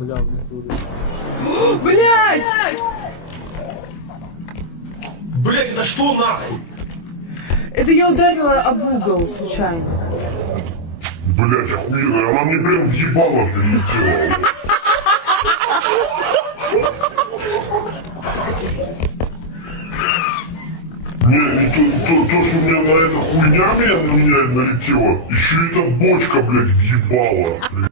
бля, в натурі. Блять! Блять, на что нахуй? Это я ударила об угол случайно. Блять, охуенно, она мне прям въебала прилетела. Не, и то, что у меня на эта хуйня на меня налетела, еще эта бочка, блядь, въебала.